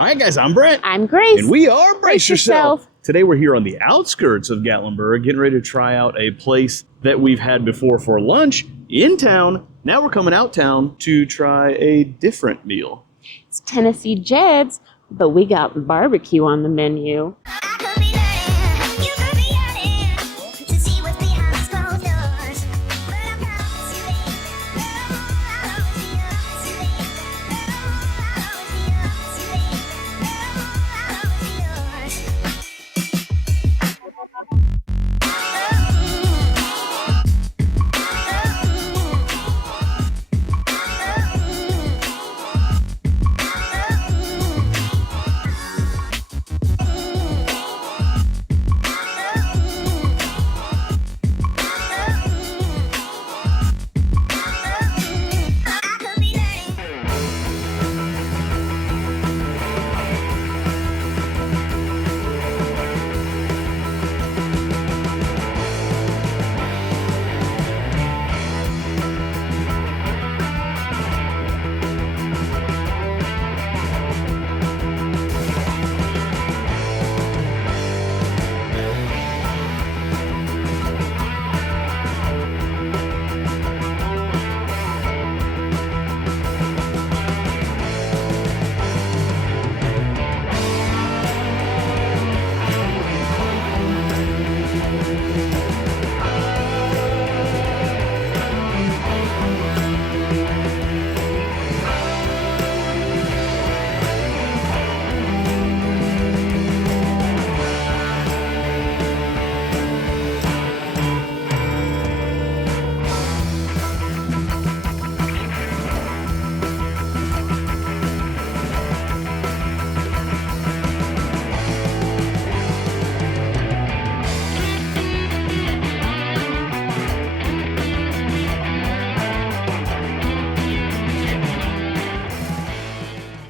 All right, guys, I'm Brent. I'm Grace. And we are Brace Yourself. Today we're here on the outskirts of Gatlinburg, getting ready to try out a place that we've had before for lunch in town. Now we're coming out town to try a different meal. It's Tennessee Jed's, but we got barbecue on the menu.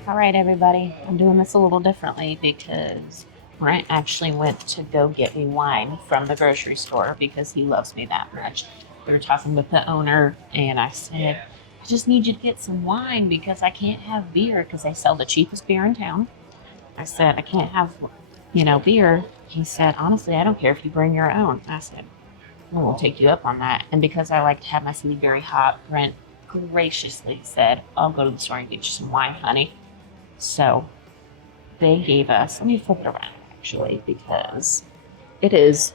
All right, everybody, I'm doing this a little differently because Brent actually went to go get me wine from the grocery store because he loves me that much. We were talking with the owner, and I said, I just need you to get some wine because I can't have beer because they sell the cheapest beer in town. I said, I can't have, beer. He said, honestly, I don't care if you bring your own. I said, well, we'll take you up on that. And because I like to have my food very hot, Brent graciously said, I'll go to the store and get you some wine, honey. So they gave us, let me flip it around actually, because it is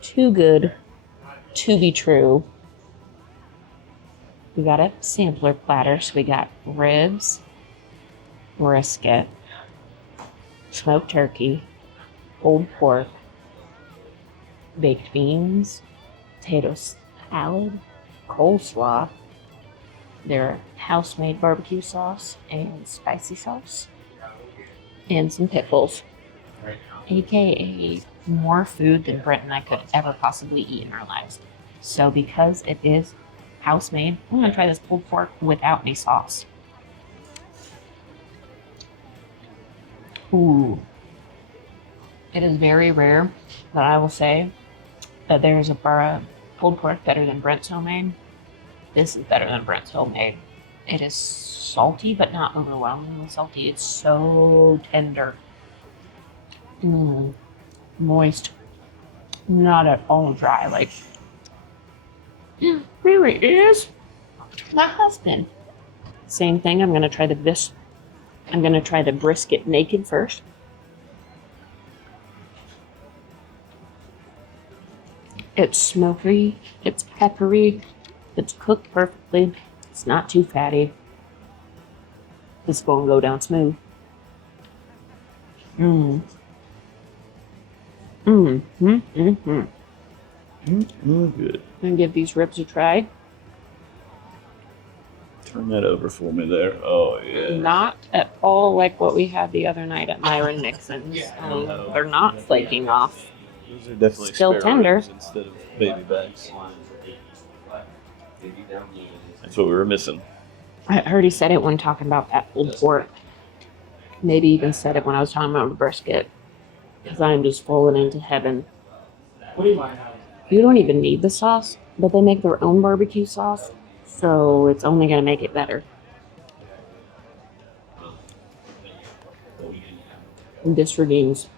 too good to be true. We got a sampler platter, so we got ribs, brisket, smoked turkey, pulled pork, baked beans, potato salad, coleslaw, their house-made barbecue sauce and spicy sauce, and some pickles, aka more food than Brent and I could ever possibly eat in our lives. So because it is house-made, I'm going to try this pulled pork without any sauce. Ooh. It is very rare that I will say that there's a pulled pork better than Brent's homemade. This is better than Brent's homemade. It is salty, but not overwhelmingly salty. It's so tender. Moist. Not at all dry. Like, it really is my husband. Same thing. I'm going to try the brisket naked first. It's smoky. It's peppery. It's cooked perfectly. It's not too fatty. It's going to go down smooth. Good. I'm going to give these ribs a try. Turn that over for me there. Oh, yeah. Not at all like what we had the other night at Myron Nixon's. They're not flaking off. Those are definitely still tender instead of baby backs. That's what we were missing. I heard he said it when talking about that pulled pork. Maybe even said it when I was talking about the brisket. Because I am just falling into heaven. You don't even need the sauce, but they make their own barbecue sauce, so it's only going to make it better. And this redeems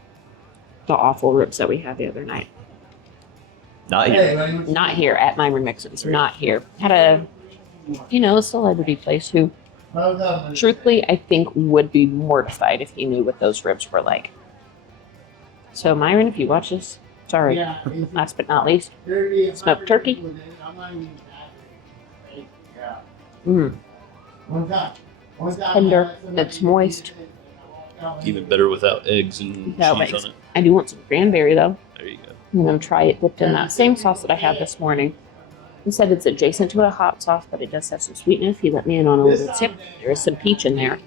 the awful ribs that we had the other night. Not here. Not here at my remixes. Not here. Had a, a celebrity place who, truthfully, I think would be mortified if he knew what those ribs were like. So, Myron, if you watch this, sorry. Last but not least, smoked turkey. Tender. That's moist. Even better without eggs and cheese on it. I do want some cranberry, though. There you go. I'm going to try it dipped in that same sauce that I had this morning. He said it's adjacent to a hot sauce, but it does have some sweetness. He let me in on a little tip. There is some peach in there.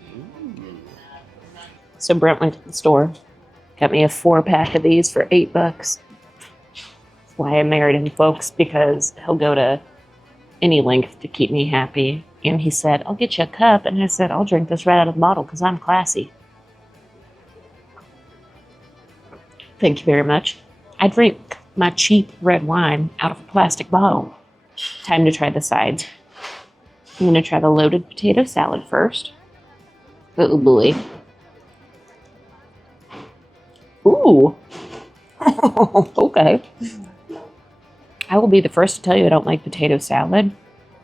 So Brent went to the store, got me a 4-pack of these for $8. That's why I married him, folks, because he'll go to any length to keep me happy. And he said, I'll get you a cup. And I said, I'll drink this right out of the bottle because I'm classy. Thank you very much. I drink my cheap red wine out of a plastic bottle. Time to try the sides. I'm going to try the loaded potato salad first. Oh boy. Ooh. Okay. I will be the first to tell you I don't like potato salad.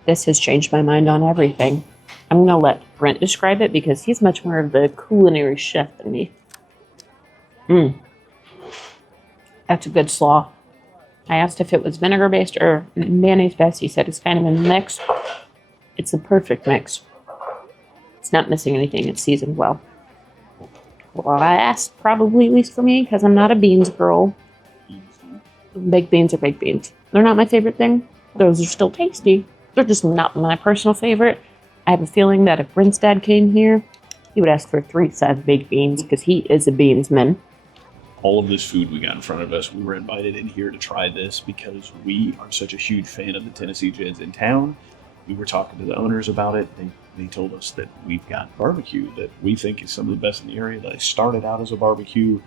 This has changed my mind on everything. I'm going to let Brent describe it because he's much more of the culinary chef than me. That's a good slaw. I asked if it was vinegar-based or mayonnaise-based. He said it's kind of a mix. It's the perfect mix. It's not missing anything. It's seasoned well. Well, I asked probably, at least for me, because I'm not a beans girl. Baked beans are baked beans. They're not my favorite thing. Those are still tasty. They're just not my personal favorite. I have a feeling that if Brent's dad came here, he would ask for 3 sides of baked beans because he is a beansman. All of this food we got in front of us, we were invited in here to try this because we are such a huge fan of the Tennessee Jeds in town. We were talking to the owners about it. They told us that we've got barbecue that we think is some of the best in the area. They started out as a barbecue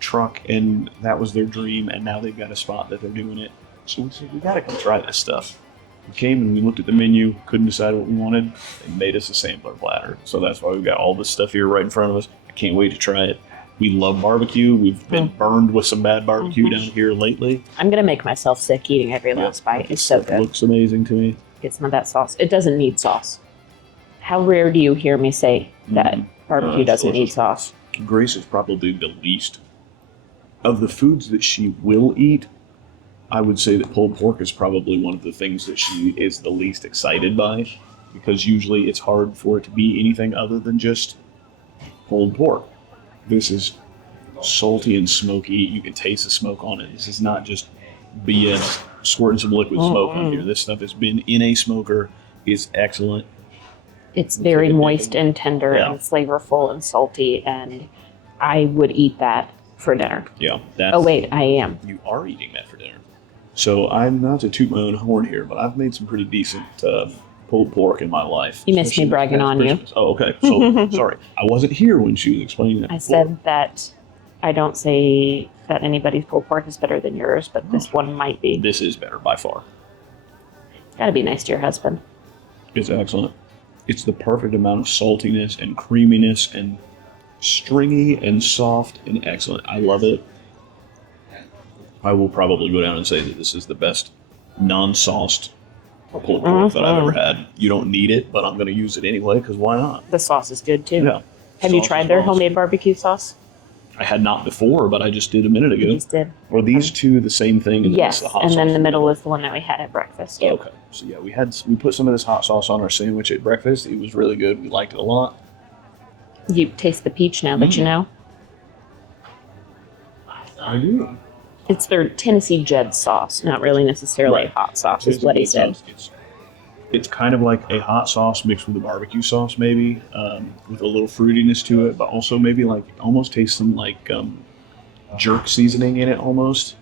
truck, and that was their dream, and now they've got a spot that they're doing it. So we said, we got to come try this stuff. We came and we looked at the menu, couldn't decide what we wanted. They made us a sampler platter. So that's why we've got all this stuff here right in front of us. I can't wait to try it. We love barbecue. We've been burned with some bad barbecue down here lately. I'm going to make myself sick eating every last bite. It's so good. It looks amazing to me. Get some of that sauce. It doesn't need sauce. How rare do you hear me say that barbecue doesn't need sauce? Grace is probably the least. Of the foods that she will eat, I would say that pulled pork is probably one of the things that she is the least excited by, because usually it's hard for it to be anything other than just pulled pork. This is salty and smoky. You can taste the smoke on it. This is not just BS squirting some liquid smoke on here. This stuff has been in a smoker. It's excellent. It's very moist and tender and flavorful and salty, and I would eat that for dinner. Yeah. Oh, wait, I am. You are eating that for dinner. So I'm not to toot my own horn here, but I've made some pretty decent pulled pork in my life. You missed me bragging on you. Oh, okay. So, sorry. I wasn't here when she was explaining that. I said that I don't say that anybody's pulled pork is better than yours, but this one might be. This is better by far. Gotta be nice to your husband. It's excellent. It's the perfect amount of saltiness and creaminess and stringy and soft and excellent. I love it. I will probably go down and say that this is the best non-sauced pulled pork that I've ever had. You don't need it, but I'm going to use it anyway because why not? The sauce is good too. Yeah. Have you tried their homemade barbecue sauce? I had not before, but I just did a minute ago. You just did. Were these two the same thing? And yes, the hot and sauce then the middle is the one that we had at breakfast. Okay. So yeah, we put some of this hot sauce on our sandwich at breakfast. It was really good. We liked it a lot. You taste the peach now that you know? I do. It's their Tennessee Jed sauce, not really necessarily hot sauce, is what he said. It's kind of like a hot sauce mixed with a barbecue sauce, maybe, with a little fruitiness to it, but also maybe like almost tastes some like jerk seasoning in it almost.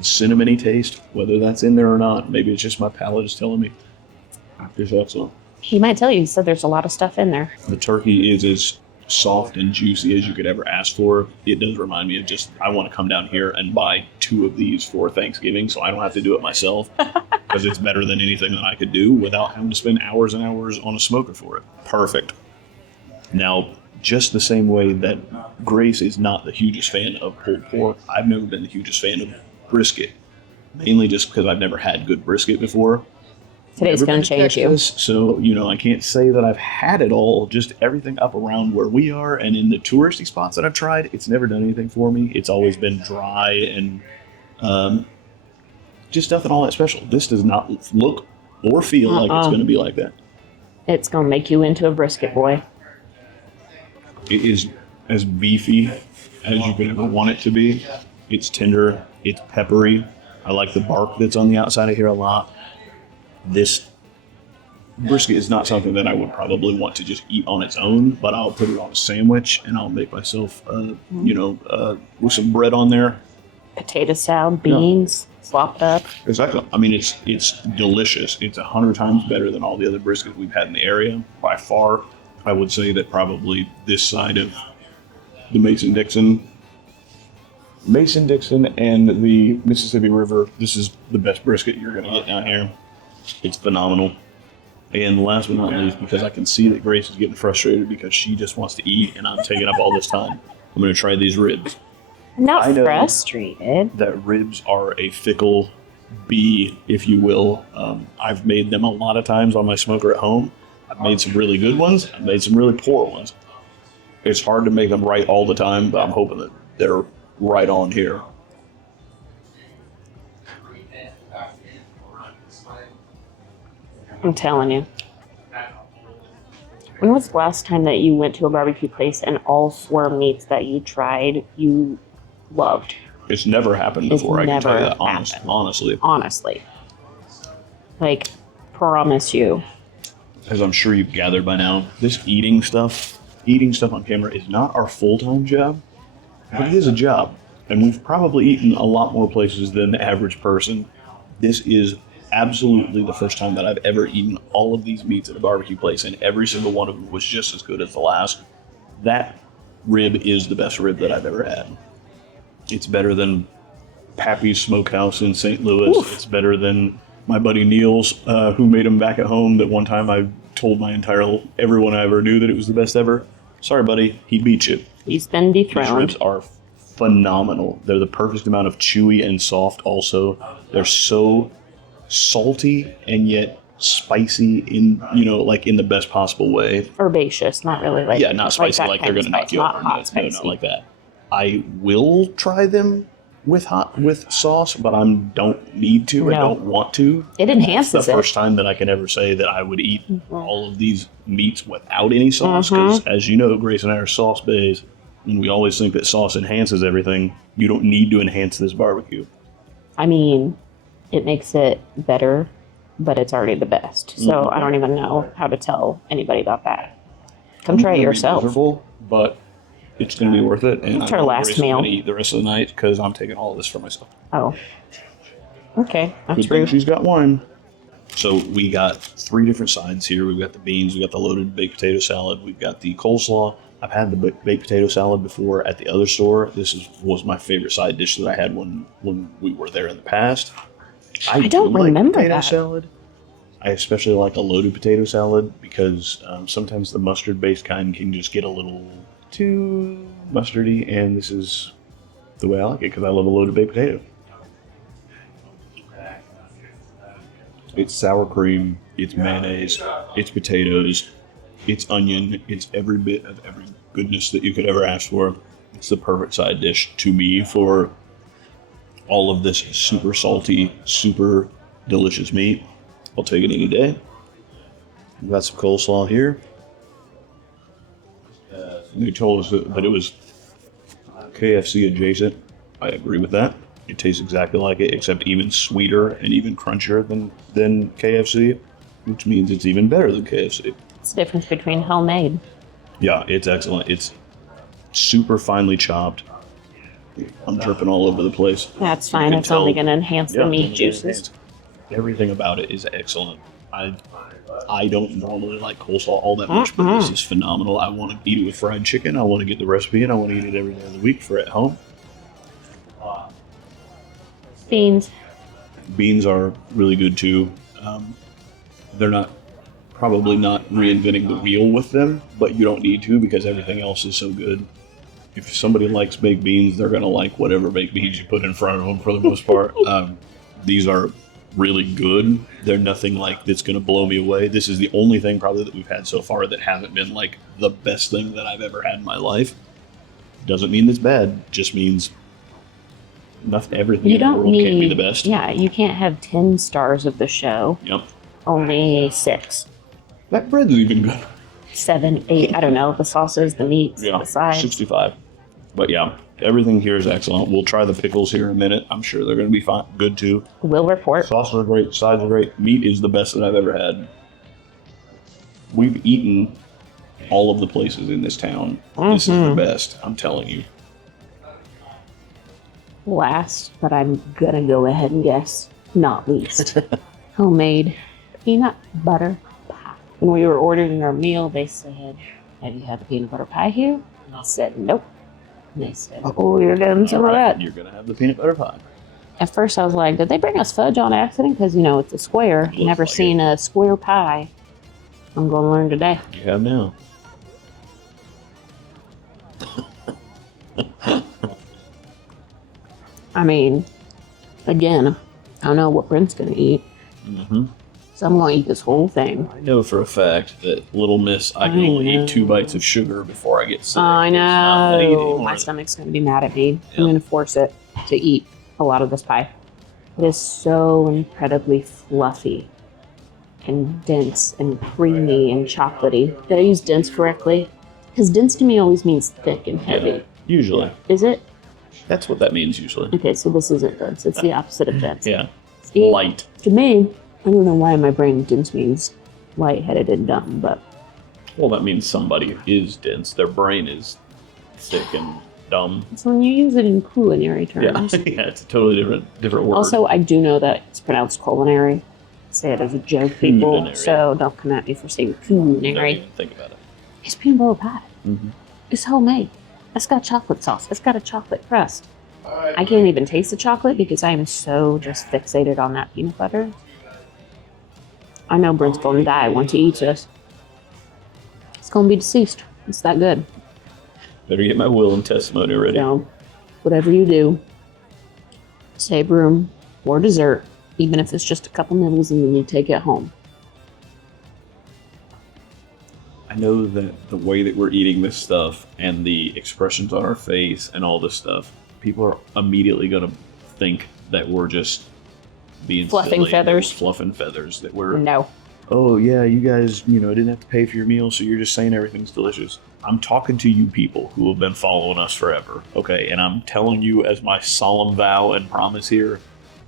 Cinnamony taste, whether that's in there or not. Maybe it's just my palate is telling me. It's excellent. He might tell you. He said there's a lot of stuff in there. The turkey is as soft and juicy as you could ever ask for. It does remind me of just, I want to come down here and buy 2 of these for Thanksgiving so I don't have to do it myself because it's better than anything that I could do without having to spend hours and hours on a smoker for it. Perfect. Now, just the same way that Grace is not the hugest fan of pulled pork. I've never been the hugest fan of brisket, mainly just because I've never had good brisket before. Today's going to change you. So, I can't say that I've had it all. Just everything up around where we are and in the touristy spots that I've tried, it's never done anything for me. It's always been dry and just nothing all that special. This does not look or feel like it's going to be like that. It's going to make you into a brisket boy. It is as beefy as you could ever want it to be. It's tender. It's peppery. I like the bark that's on the outside of here a lot. This brisket is not something that I would probably want to just eat on its own, but I'll put it on a sandwich and I'll make myself, with some bread on there. Potato salad, beans, slopped up. Exactly. I mean, it's delicious. It's 100 times better than all the other briskets we've had in the area. By far, I would say that probably this side of the Mason-Dixon and the Mississippi River, this is the best brisket you're going to get down here. It's phenomenal. And last but not least, because I can see that Grace is getting frustrated because she just wants to eat and I'm taking up all this time, I'm going to try these ribs. I'm not frustrated. That ribs are a fickle bee, if you will. I've made them a lot of times on my smoker at home. I've made some really good ones. I've made some really poor ones. It's hard to make them right all the time, but I'm hoping that they're right on here. I'm telling you. When was the last time that you went to a barbecue place and all 4 meats that you tried you loved? It's never happened before. I can tell you that honestly. Like, promise you. As I'm sure you've gathered by now, this eating stuff on camera is not our full-time job, but it is a job. And we've probably eaten a lot more places than the average person. This is absolutely the first time that I've ever eaten all of these meats at a barbecue place, and every single one of them was just as good as the last. That rib is the best rib that I've ever had. It's better than Pappy's Smokehouse in St. Louis. Oof. It's better than my buddy Neil's, who made them back at home. That one time I told everyone I ever knew that it was the best ever. Sorry, buddy, he beat you. He's been dethroned. These ribs are phenomenal. They're the perfect amount of chewy and soft. Also, they're so salty and yet spicy in the best possible way. Herbaceous, not really like not spicy like they're gonna knock you over. No, not like that. I will try them with sauce, but I don't need to. No. I don't want to. It enhances it. It's the first time that I can ever say that I would eat all of these meats without any sauce, because as you know, Grace and I are sauce baes, and we always think that sauce enhances everything. You don't need to enhance this barbecue. I mean, it makes it better, but it's already the best. So I don't even know how to tell anybody about that. Come try it yourself. Miserable, but it's going to be worth it. And it's our last meal. I'm going to eat the rest of the night because I'm taking all of this for myself. Oh. Okay. That's good thing she's got wine. So we got 3 different sides here. We've got the beans. We've got the loaded baked potato salad. We've got the coleslaw. I've had the baked potato salad before at the other store. This was my favorite side dish that I had when we were there in the past. I don't remember potato that. Salad. I especially like a loaded potato salad because sometimes the mustard-based kind can just get a little too mustardy, and this is the way I like it because I love a loaded baked potato. It's sour cream, it's mayonnaise, it's potatoes, it's onion, it's every bit of every goodness that you could ever ask for. It's the perfect side dish to me for all of this super salty, super delicious meat. I'll take it any day. We've got some coleslaw here. They told us that it was KFC adjacent. I agree with that. It tastes exactly like it, except even sweeter and even crunchier than KFC, which means it's even better than KFC. It's the difference between homemade. Yeah, it's excellent. It's super finely chopped. I'm dripping all over the place. That's fine. It's only going to enhance the meat juices. Everything about it is excellent. I don't normally like coleslaw all that much, but this is phenomenal. I want to eat it with fried chicken. I want to get the recipe, and I want to eat it every day of the week for at home. Beans. Beans are really good too. They're probably not reinventing the wheel with them, but you don't need to because everything else is so good. if somebody likes baked beans, they're going to like whatever baked beans you put in front of them for the most part. These are really good. They're nothing like that's going to blow me away. This is the only thing probably that we've had so far that hasn't been like the best thing that I've ever had in my life. Doesn't mean it's bad. Just means everything in the world can't be the best. Yeah, you can't have 10 stars of the show. Yep. Only 6. That bread's even good. 7, 8, I don't know. The sauces, the meats, Yeah, the sides. 65. But yeah, everything here is excellent. We'll try the pickles here in a minute. I'm sure they're going to be fine, good too. We'll report. Sauces are great. Sides are great. Meat is the best that I've ever had. We've eaten all of the places in this town. This is the best. I'm telling you. Last, but I'm gonna go ahead and guess, not least, homemade peanut butter pie. When we were ordering our meal, they said, "Have you had the peanut butter pie here?" And I said, "Nope." And they said, "Oh, you're getting some of that." You're going to have the peanut butter pie. At first, I was like, "Did they bring us fudge on accident?" Because it's a square. Never like seen a square pie. I'm gonna learn today. You have now. I mean, again, I don't know what Brent's gonna eat. So I'm gonna eat this whole thing. I know for a fact that Little Miss, I can only eat 2 bites of sugar before I get sick. I It's not gonna eat know. anymore. My stomach's gonna be mad at me. Yeah. I'm gonna force it to eat a lot of this pie. It is so incredibly fluffy and dense and creamy and chocolatey. Did I use dense correctly? Because dense to me always means thick and heavy. Yeah, usually. Is it? That's what that means usually. Okay, so this isn't dense. It's the opposite of dense. Yeah. See, Light. to me, I don't know why in my brain dense means lightheaded and dumb, but Well, that means somebody is dense. Their brain is thick and dumb. it's when you use it in culinary Yeah, terms. yeah, it's a totally different word. Also, I do know that it's pronounced culinary. I say it as a joke, people, Culinary. so don't come at me for saying Don't culinary. even think about it. It's peanut butter pie. Mm-hmm. It's homemade. It's got chocolate sauce. It's got a chocolate crust. I can't even taste the chocolate because I am so just fixated on that peanut butter. I know Brent's going to die once he eats this. It's going to be deceased. It's that good. Better get my will and testimony ready. So, whatever you do, save room for dessert, even if it's just a couple nibbles and then you take it home. I know that the way that we're eating this stuff and the expressions on our face and all this stuff, people are immediately going to think that we're just being Fluffing silly, feathers. fluffing feathers, that we're, No. oh yeah, you guys, didn't have to pay for your meal, so you're just saying everything's delicious. I'm talking to you people who have been following us forever, okay? And I'm telling you as my solemn vow and promise here,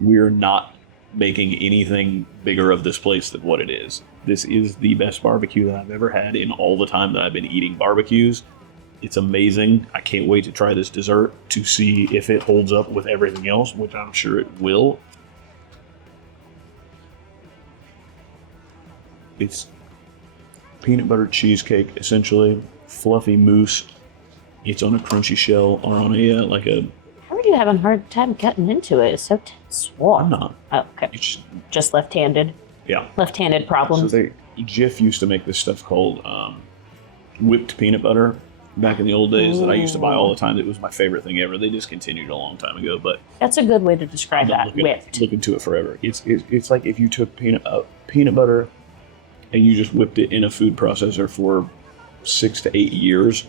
we're not making anything bigger of this place than what it is. This is the best barbecue that I've ever had in all the time that I've been eating barbecues. It's amazing. I can't wait to try this dessert to see if it holds up with everything else, which I'm sure it will. It's peanut butter cheesecake, essentially. Fluffy mousse. It's on a crunchy shell or on a, How are you having a hard time cutting into it? It's so swole. I'm not. Oh, okay. It's, Just left-handed. yeah. Left-handed So problems. Jif used to make this stuff called whipped peanut butter back in the old days that I used to buy all the time. It was my favorite thing ever. They discontinued a long time ago, but That's a good way to describe that. Whipped. look into it forever. It's like if you took peanut butter and you just whipped it in a food processor for 6 to 8 years,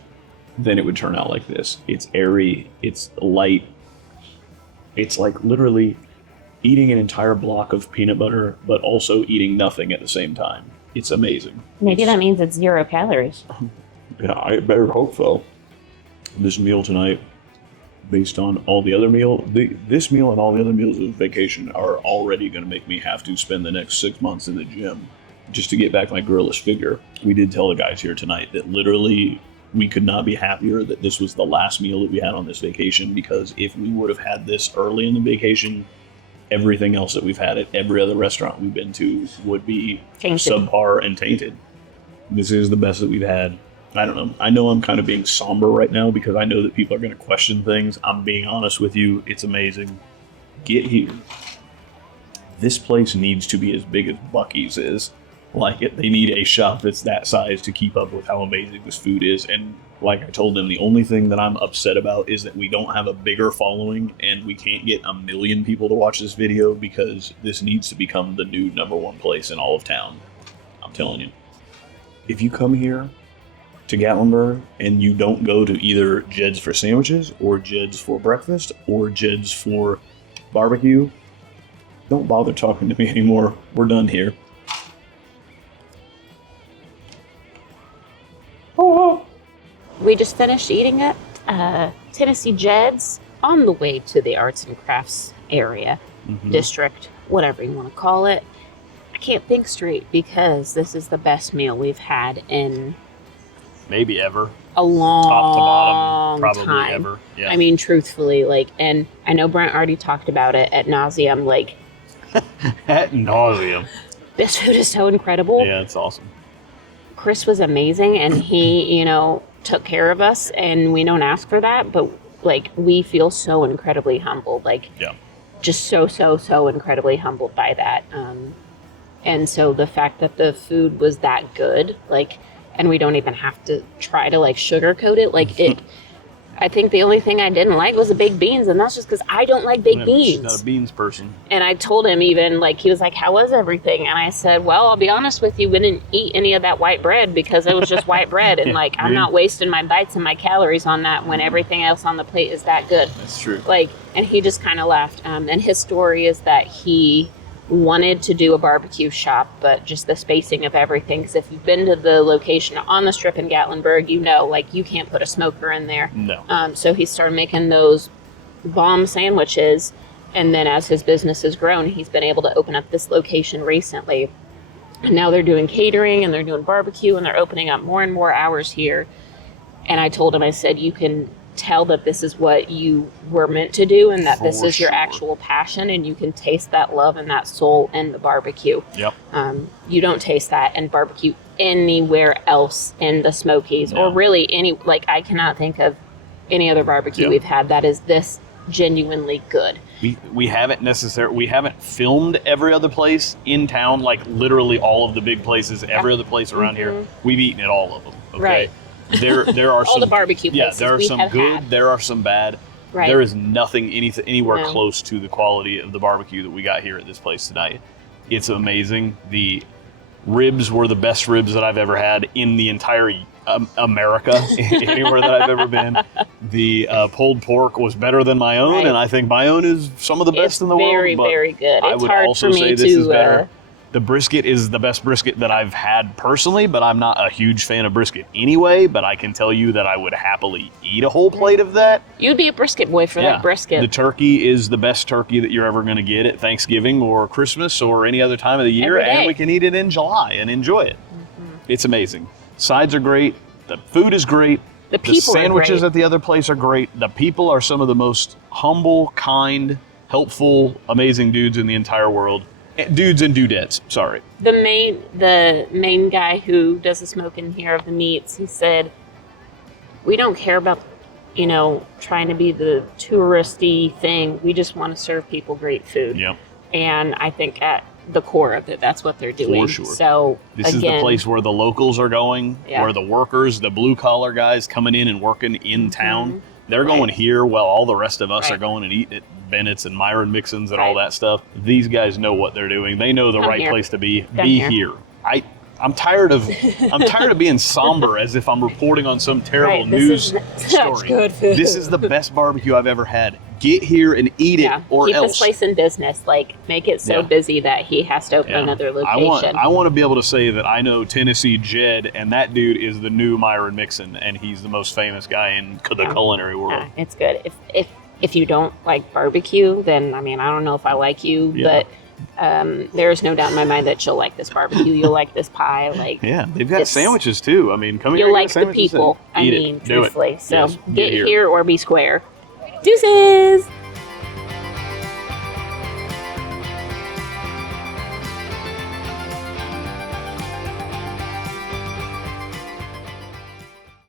then it would turn out like this. It's airy, it's light. It's like literally eating an entire block of peanut butter, but also eating nothing at the same time. It's amazing. Maybe that means it's 0 calories. Yeah, I better hope so. This meal tonight, based on all the other this meal and all the other meals of vacation are already going to make me have to spend the next 6 months in the gym just to get back my girlish figure. We did tell the guys here tonight that literally we could not be happier that this was the last meal that we had on this vacation, because if we would have had this early in the vacation, everything else that we've had at every other restaurant we've been to would be Tainted. subpar and tainted. This is the best that we've had. I don't know. I know I'm kind of being somber right now because I know that people are going to question things. I'm being honest with you. It's amazing. Get here. This place needs to be as big as Buc-ee's is. Like, they need a shop that's that size to keep up with how amazing this food is. And Like I told him, the only thing that I'm upset about is that we don't have a bigger following and we can't get 1 million people to watch this video, because this needs to become the new #1 place in all of town. I'm telling you. If you come here to Gatlinburg and you don't go to either Jed's for sandwiches or Jed's for breakfast or Jed's for barbecue, don't bother talking to me anymore. We're done here. Oh. We just finished eating at Tennessee Jed's on the way to the arts and crafts area, district, whatever you want to call it. I can't think straight because this is the best meal we've had in maybe ever. A long top to bottom, probably time. Ever. Yeah. I mean, truthfully, like, and I know Brent already talked about it at nauseum. Like, at nauseum. This food is so incredible. Yeah, it's awesome. Chris was amazing, and he, you know, took care of us, and we don't ask for that, but like, we feel so incredibly humbled. Like, yeah, just so incredibly humbled by that. And so the fact that the food was that good, like, and we don't even have to try to like sugarcoat it, like it. I think the only thing I didn't like was the baked beans, and that's just because I don't like baked beans. Not a beans person. And I told him, even, like, he was like, how was everything? And I said, well, I'll be honest with you, we didn't eat any of that white bread because it was just white bread. And, like, I'm not wasting my bites and my calories on that when everything else on the plate is that good. That's true. Like, and he just kind of laughed. And his story is that he wanted to do a barbecue shop, but just the spacing of everything. Because if you've been to the location on the Strip in Gatlinburg, you know, like, you can't put a smoker in there. No. So he started making those bomb sandwiches, and then as his business has grown, he's been able to open up this location recently. And now they're doing catering and they're doing barbecue, and they're opening up more and more hours here. And I told him, I said, you can tell that this is what you were meant to do, and that this is your actual passion, and you can taste that love and that soul in the barbecue. Yep. You don't taste that in barbecue anywhere else in the Smokies, or really any, like, I cannot think of any other barbecue we've had that is this genuinely good. We haven't filmed every other place in town, like literally all of the big places, every other place around here. We've eaten at all of them. Okay? Right. There are all some the barbecue places. Yeah, there are some good, had. There are some bad. Right. There is nothing anywhere close to the quality of the barbecue that we got here at this place tonight. It's amazing. The ribs were the best ribs that I've ever had in the entire America, anywhere that I've ever been. The pulled pork was better than my own, and I think my own is some of the best in the world. Very, very good. I would also say this is better. The brisket is the best brisket that I've had personally, but I'm not a huge fan of brisket anyway, but I can tell you that I would happily eat a whole plate of that. You'd be a brisket boy for that brisket. The turkey is the best turkey that you're ever going to get at Thanksgiving or Christmas or any other time of the year, and we can eat it in July and enjoy it. It's amazing. Sides are great. The food is great. The sandwiches at the other place are great. The people are some of the most humble, kind, helpful, amazing dudes in the entire world. Dudes and dudettes, sorry. The main guy who does the smoking here of the meats, he said, we don't care about, you know, trying to be the touristy thing. We just want to serve people great food. Yep. And I think at the core of it, that's what they're doing. For sure. So this is the place where the locals are going, where the workers, the blue collar guys coming in and working in town, they're going here while all the rest of us are going and eating at Bennett's and Myron Mixon's and all that stuff. These guys know what they're doing. They know the right place to be. Be here. I'm tired of being somber as if I'm reporting on some terrible news story. Good food. This is the best barbecue I've ever had. Get here and eat it, or keep else. Keep this place in business. Like, make it so busy that he has to open another location. I want to be able to say that I know Tennessee Jed, and that dude is the new Myron Mixon, and he's the most famous guy in the culinary world. Yeah, it's good. If you don't like barbecue, then, I mean, I don't know if I like you, but there's no doubt in my mind that you'll like this barbecue. You'll like this pie. Like, they've got sandwiches too. I mean, come here. You'll like the people. I mean, truthfully. So yes, get here or be square. Deuces!